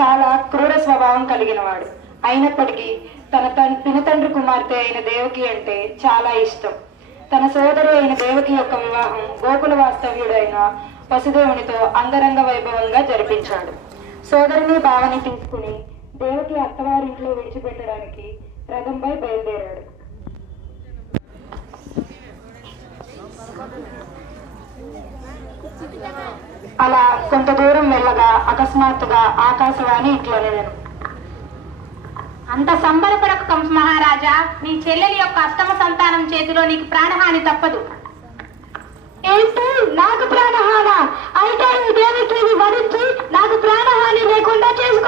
చాలా క్రూర స్వభావం కలిగినవాడు. అయినప్పటికీ తన పినతండ్రి కుమార్తె అయిన దేవకి అంటే చాలా ఇష్టం. తన సోదరి అయిన దేవకి యొక్క వివాహం గోకుల వాస్తవ్యుడైన వసుదేవునితో అంగరంగ వైభవంగా జరిపించాడు. సోదరిని భావని తీసుకుని దేవకి అత్తవారింట్లో విడిచిపెట్టడానికి రథంపై బయలుదేరాడు. అలా కొంత దూరం వెళ్ళగా అకస్మాత్తుగా ఆకాశవాణి ఇట్లా నేను అంత సంబరపడకు కంస మహారాజా, నీ చెల్లెలి యొక్క అష్టమ సంతానం చేతిలో నీకు ప్రాణహాని తప్పదు. ఏంటి, నాకు ప్రాణహాన? అయితే ఈ దేవికి వరించి నాకు ప్రాణహాని లేకుండా చేసి